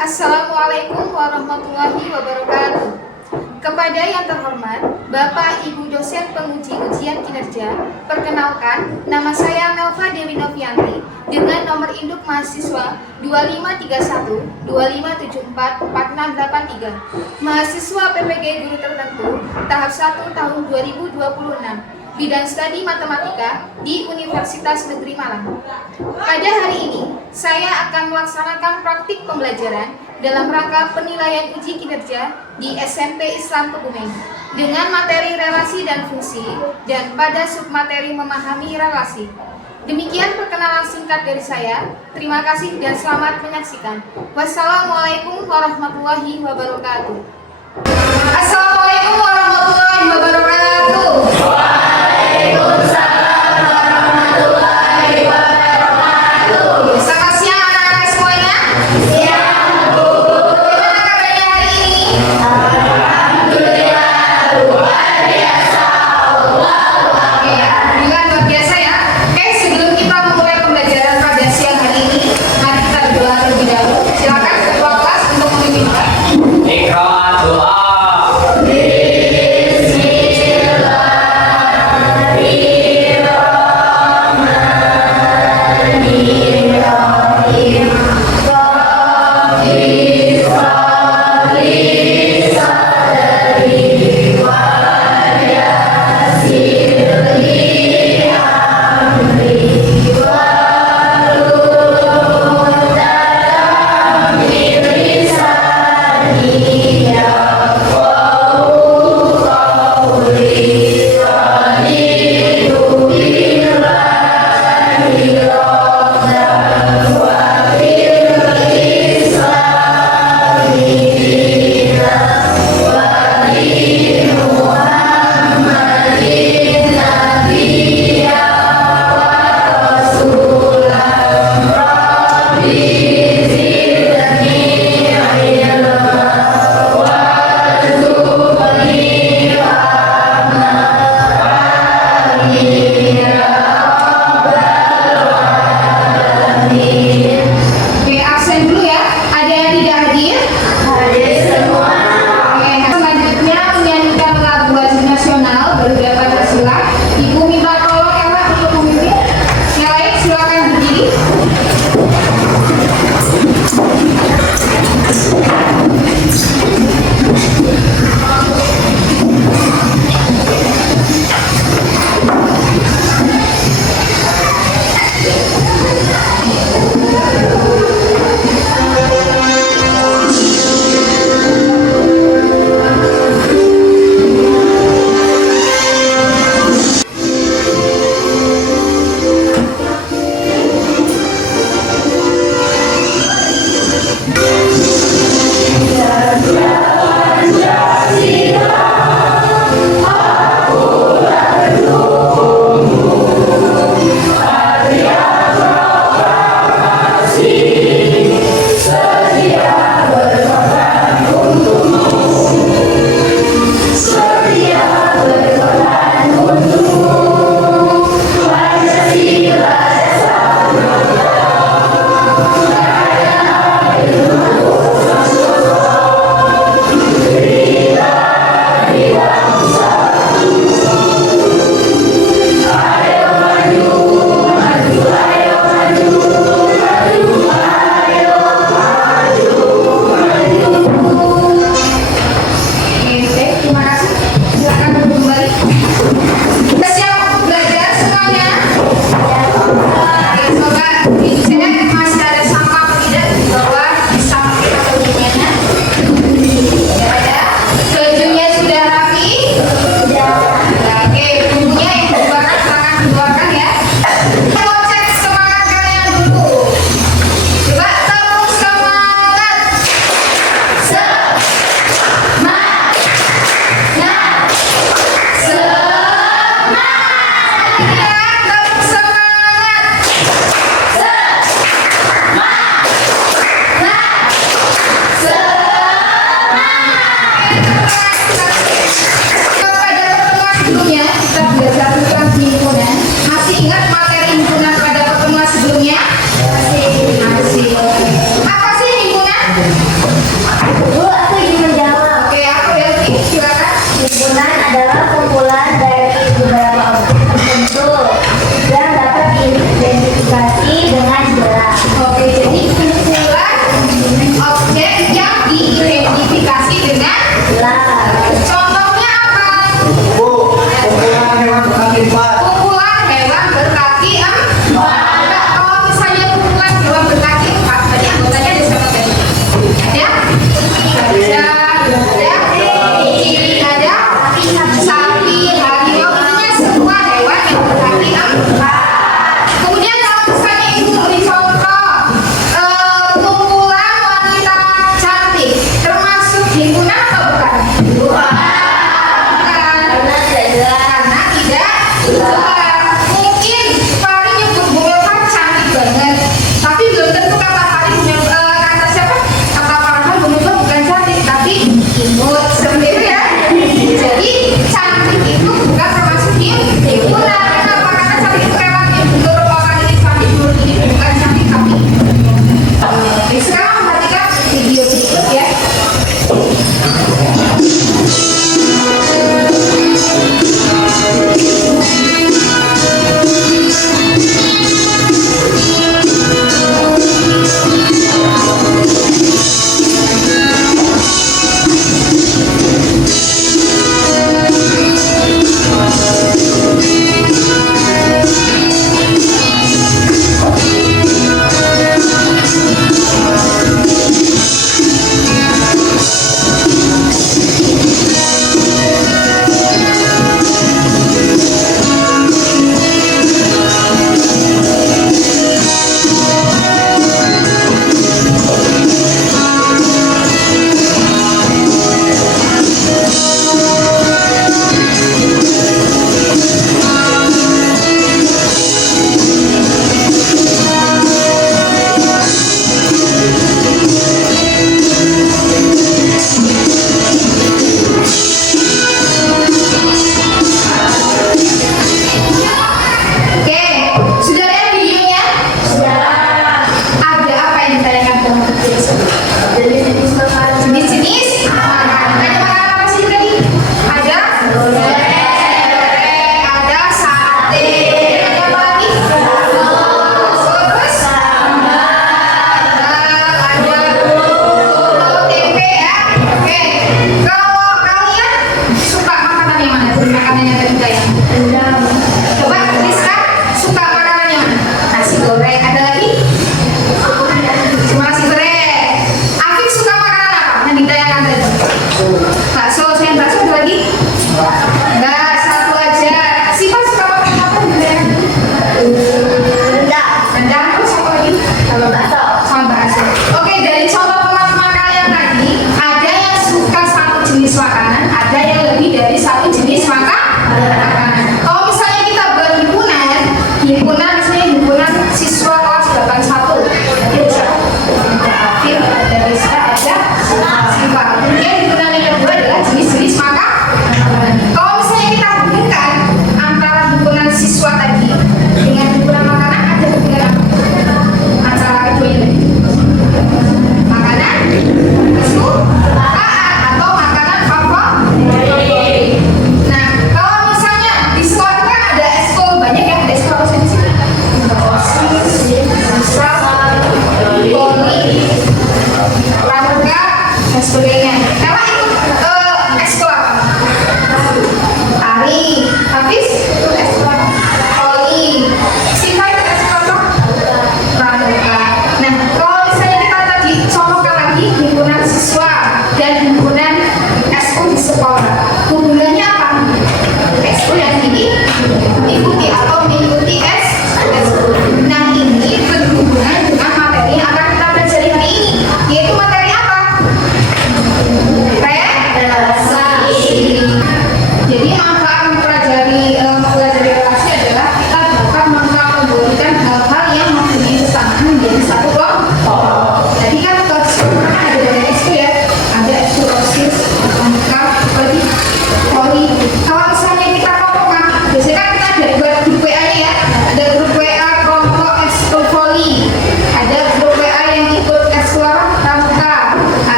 Assalamualaikum warahmatullahi wabarakatuh. Kepada yang terhormat Bapak Ibu dosen penguji ujian kinerja, perkenalkan, nama saya Melva Dewi Novianti dengan nomor induk mahasiswa 2531 2574 4683, mahasiswa PPG Guru Tertentu tahap 1 tahun 2026, bidang studi matematika di Universitas Negeri Malang. Pada hari ini, saya akan melaksanakan praktik pembelajaran dalam rangka penilaian uji kinerja di SMP Islam Kebumen dengan materi relasi dan fungsi dan pada submateri memahami relasi. Demikian perkenalan singkat dari saya. Terima kasih dan selamat menyaksikan. Wassalamualaikum warahmatullahi wabarakatuh. Assalamualaikum warahmatullahi wabarakatuh.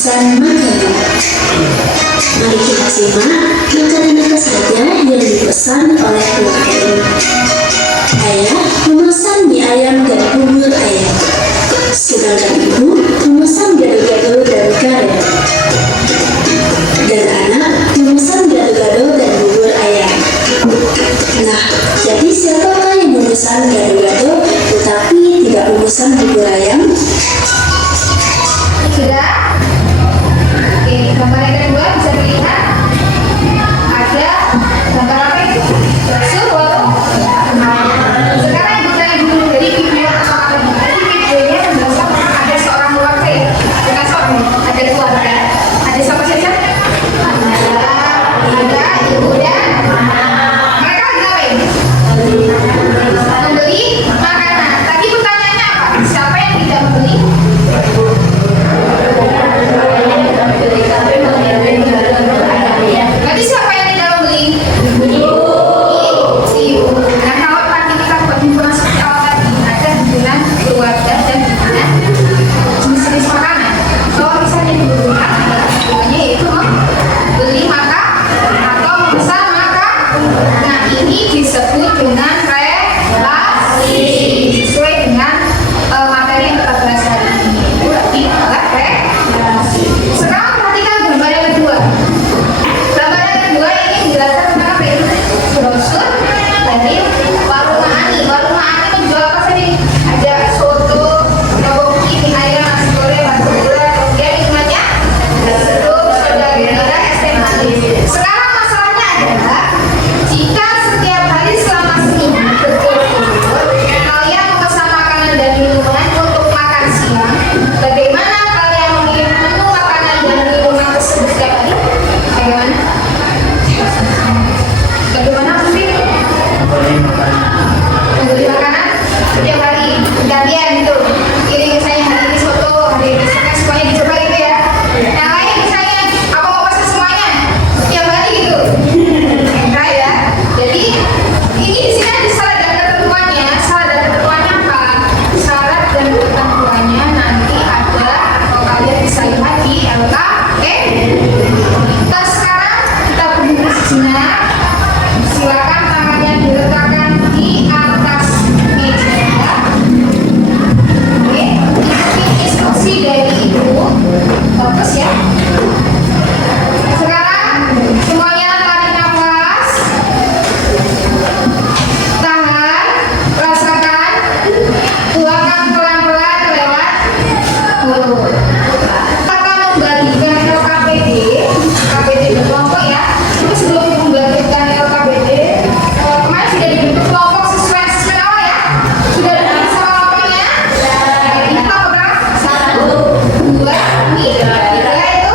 memesan makanan. Mari kita simak makanan apa saja yang dipesan oleh keluarga ini. Ayah memesan mie ayam dan bubur ayam, sedangkan ibu memesan gado-gado dan kare, dan anak memesan gado-gado dan bubur ayam. Nah, jadi siapakah yang memesan gado-gado tetapi tidak memesan bubur ayam? Sudah? Oke, gambar yang kedua bisa dilihat ada gambar apa itu? Brosur warung. Sekarang ibu tanya dulu dari video atau apa nih? Tadi videonya menjelaskan ada seorang keluarga ya, bukan seorang, ada keluarga. Ada siapa saja? Ada ibu dan mereka lagi ngapain? Membeli makanan. Tadi pertanyaannya apa? Siapa yang tidak membeli? Berarti siapa yang tidak membeli? Ibu. Nah, kalau tadi kita buat himpunan seperti awal tadi, ada himpunan keluarga dan himpunan jenis-jenis makanan. Kalau misalnya di rumah, himpunannya yaitu membeli makanan atau memesan makanan. Nah, ini disebut dengan relasi sesuai dengan materi yang kita bahas hari ini. Itu berarti adalah relasi. Sekarang perhatikan gambar yang kedua. Gambar yang kedua ini menjelaskan tentang apa ini? Brosur dari warung Ani. Warung Ani menjual apa saja nih? Ada soto, topoki, mie ayam, nasi goreng, bakso goreng, kemudian minumannya serum, soda gula, es teh manis. Sekarang masalahnya adalah jika setiap hari selama seminggu berturut-turut kalian memesan makanan dan minuman untuk makan siang, bagaimana kalian memilih menu makanan dan minuman tersebut setiap hari? Bagaimana? Bagaimana sih? Membeli makanan setiap hari, gantian gitu. Ini misalnya hari ini soto, hari ini misalnya semuanya dicoba gitu ya. Yang lain misalnya, apa mau pesan semuanya? Setiap hari gitu. Enggak ya. Jadi ini di sini ada syarat dan ketentuannya. Syarat dan ketentuannya apa? Syarat dan ketentuannya nanti ada atau kalian bisa lihat di LKP. Nah, sekarang kita berdiri sejenak. Silakan tangannya diletakkan di atas meja. Oke, ikuti instruksi dari ibu. Fokus ya. Sekarang semuanya tarik nafas. Tahan, rasakan, tuangkan pelan-pelan lewat mulut. Akan membagikan LKPD berkelompok ya. Tapi sebelum membagikan LKPD, kemarin sudah dibentuk kelompok sesuai asesmen awal ya. Sudah ada sama kelompoknya. Ini kelompok berapa? 1, 2, 3. 3 itu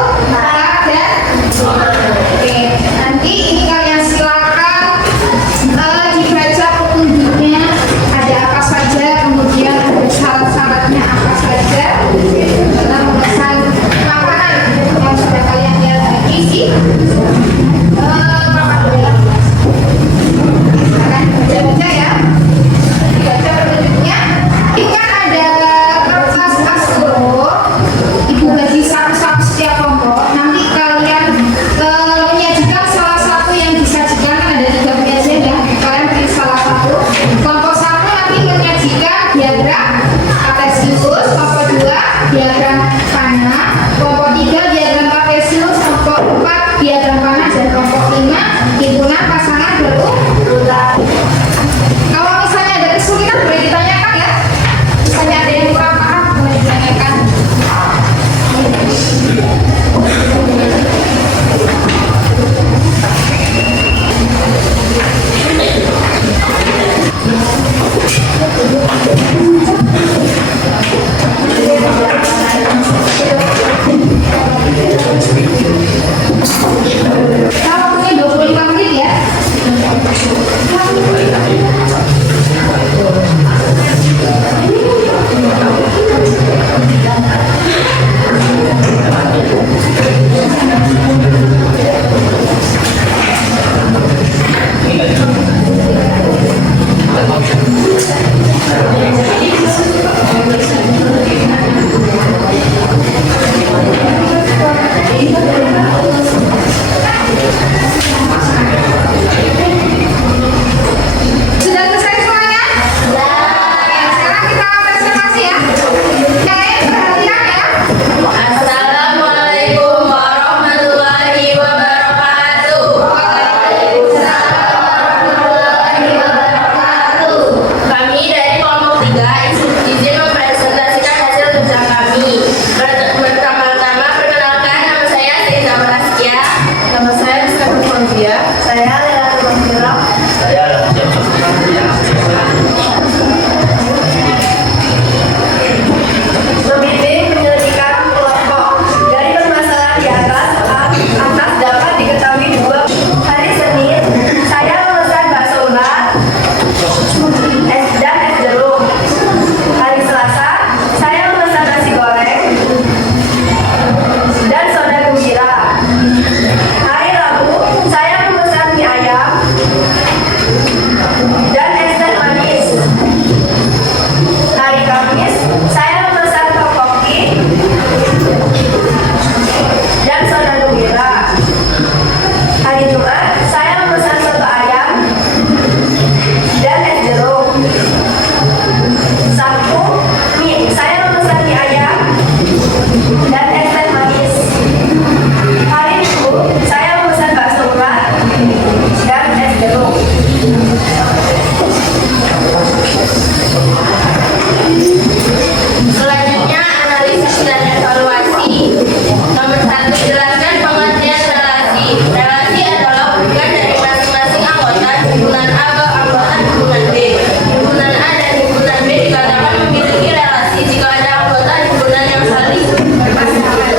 Nomor 1, jelaskan pengertian relasi. Relasi adalah hubungan dari masing-masing anggota himpunan A ke anggota himpunan B. Himpunan A dan himpunan B dikatakan memiliki relasi jika ada anggota himpunan yang saling berpasangan.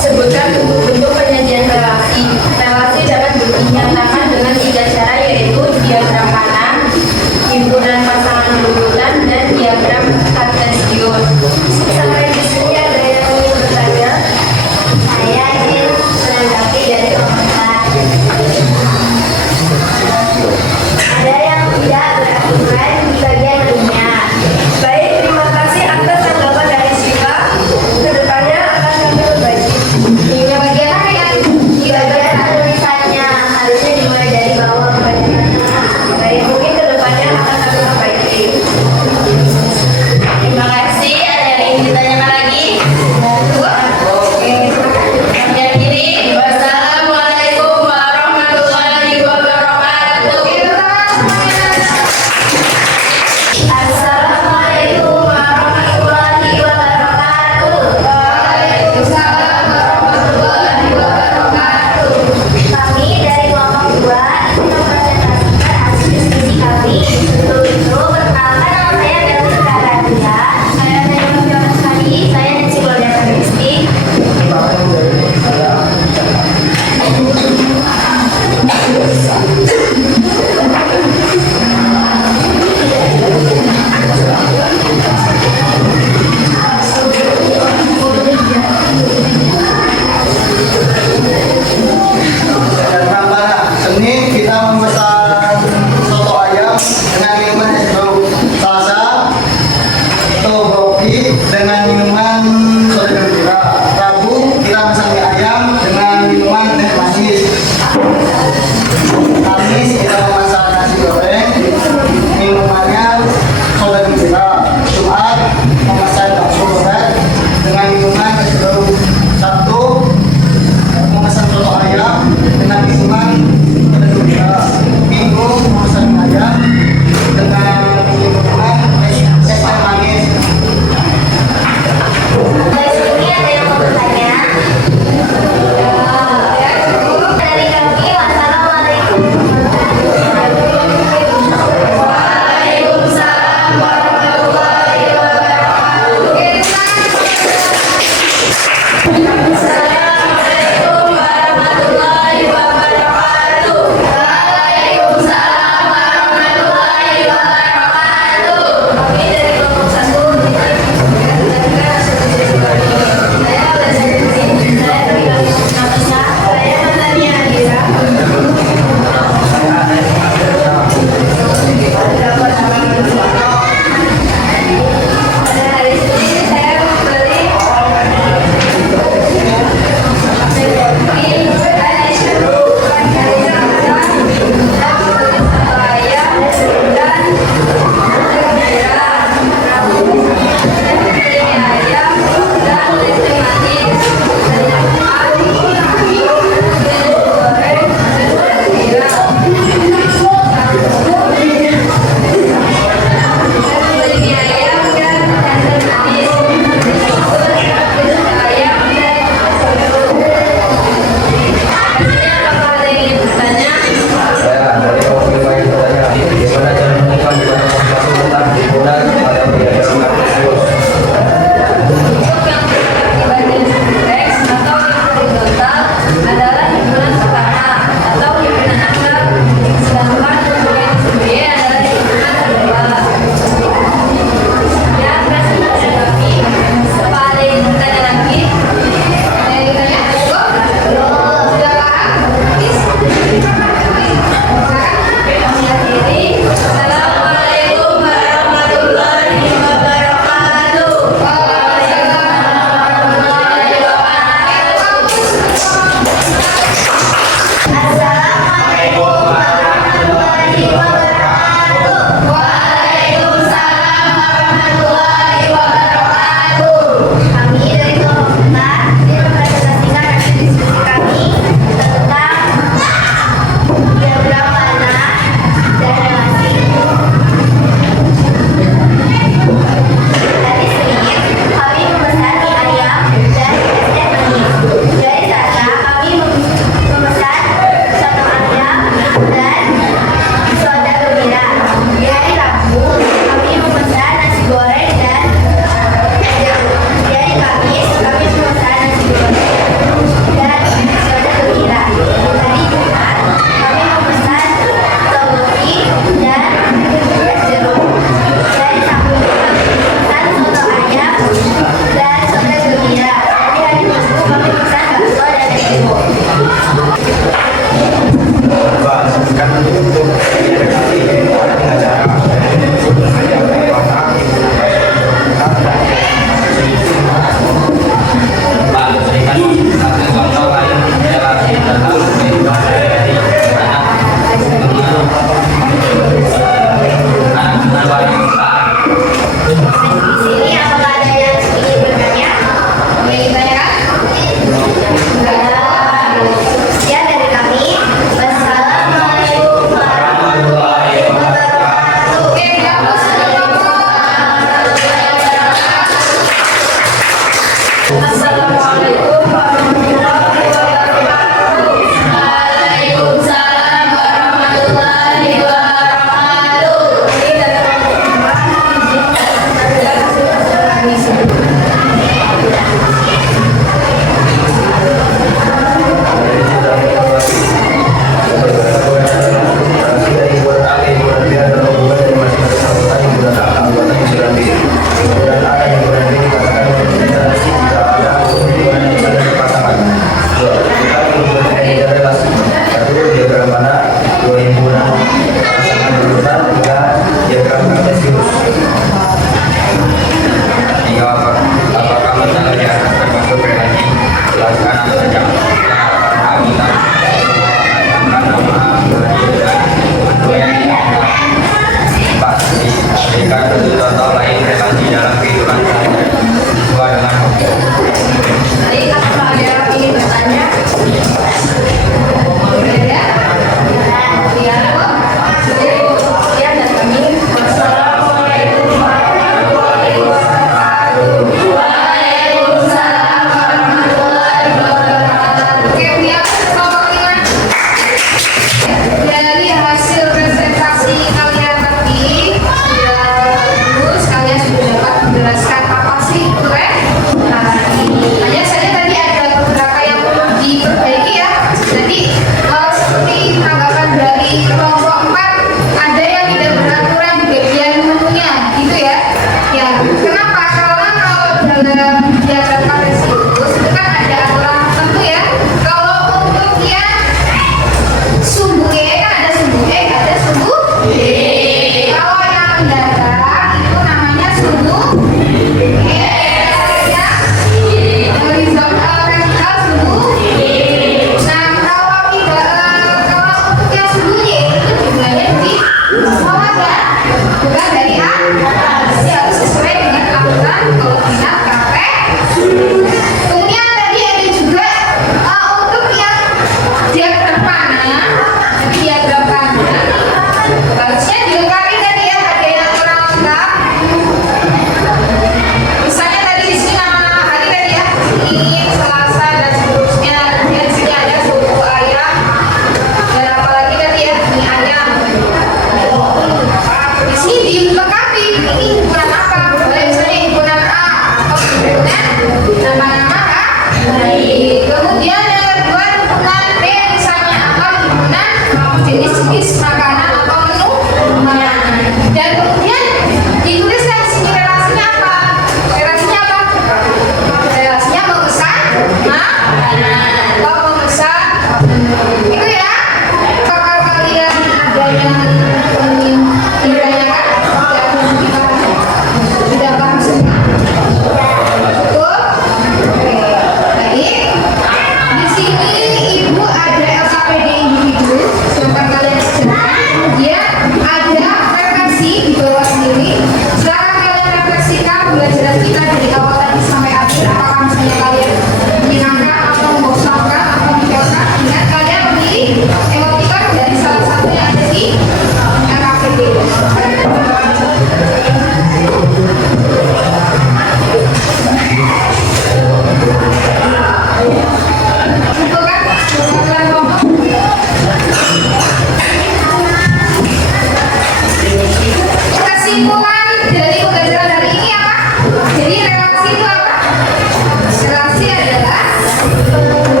Sebutkan bentuk-bentuk penyajian relasi. Relasi dapat dinyatakan dengan 3 cara, yaitu diagram panah, himpunan pasangan berurutan, dan diagram kartesius. Sampai di sini ada yang ingin bertanya? Saya ingin menanggapi dari komentar. Ada yang tidak berakibat di bagian lainnya. Baik, terima kasih atas tanggapan dari Syifa. Kedepannya akan kami berbagi. Di bagian mana yang Di bagian tulisannya harusnya dimulai dari bawah ke bagian atas. Baik, mungkin kedepannya akan kami perbaiki. Terima kasih. Ada yang ingin ditanyakan lagi? Oke. Yang kiri. Wassalamualaikum warahmatullahi wabarakatuh. Assalamualaikum warahmatullahi wabarakatuh. Waalaikumsalam warahmatullahi wabarakatuh. Kami dari kelompok 2 ingin mempresentasikan hasil diskusi kami. Untuk itu, perkenalkan nama saya David Karadia. Saya dari Kementerian Tadi, saya dari Psikologi Statistik. Tentang pada Senin kita memesan soto ayam dengan minuman es jeruk. Selasa toboki dengan minuman soda gula. Rabu kita pesan mie ayam dengan minuman teh manis. Kamis kita memesan nasi goreng, minumannya soda gula. Jumat memesan bakso goreng dengan minuman es jeruk. Sabtu memesan soto ayam dengan minuman soda gula. Minggu memesan ayam dengan minuman es teh manis. Assalamualaikum warahmatullahi wabarakatuh. Waalaikumsalam warahmatullahi wabarakatuh. Apakah masalahnya termasuk relasi lakukan atau jangan?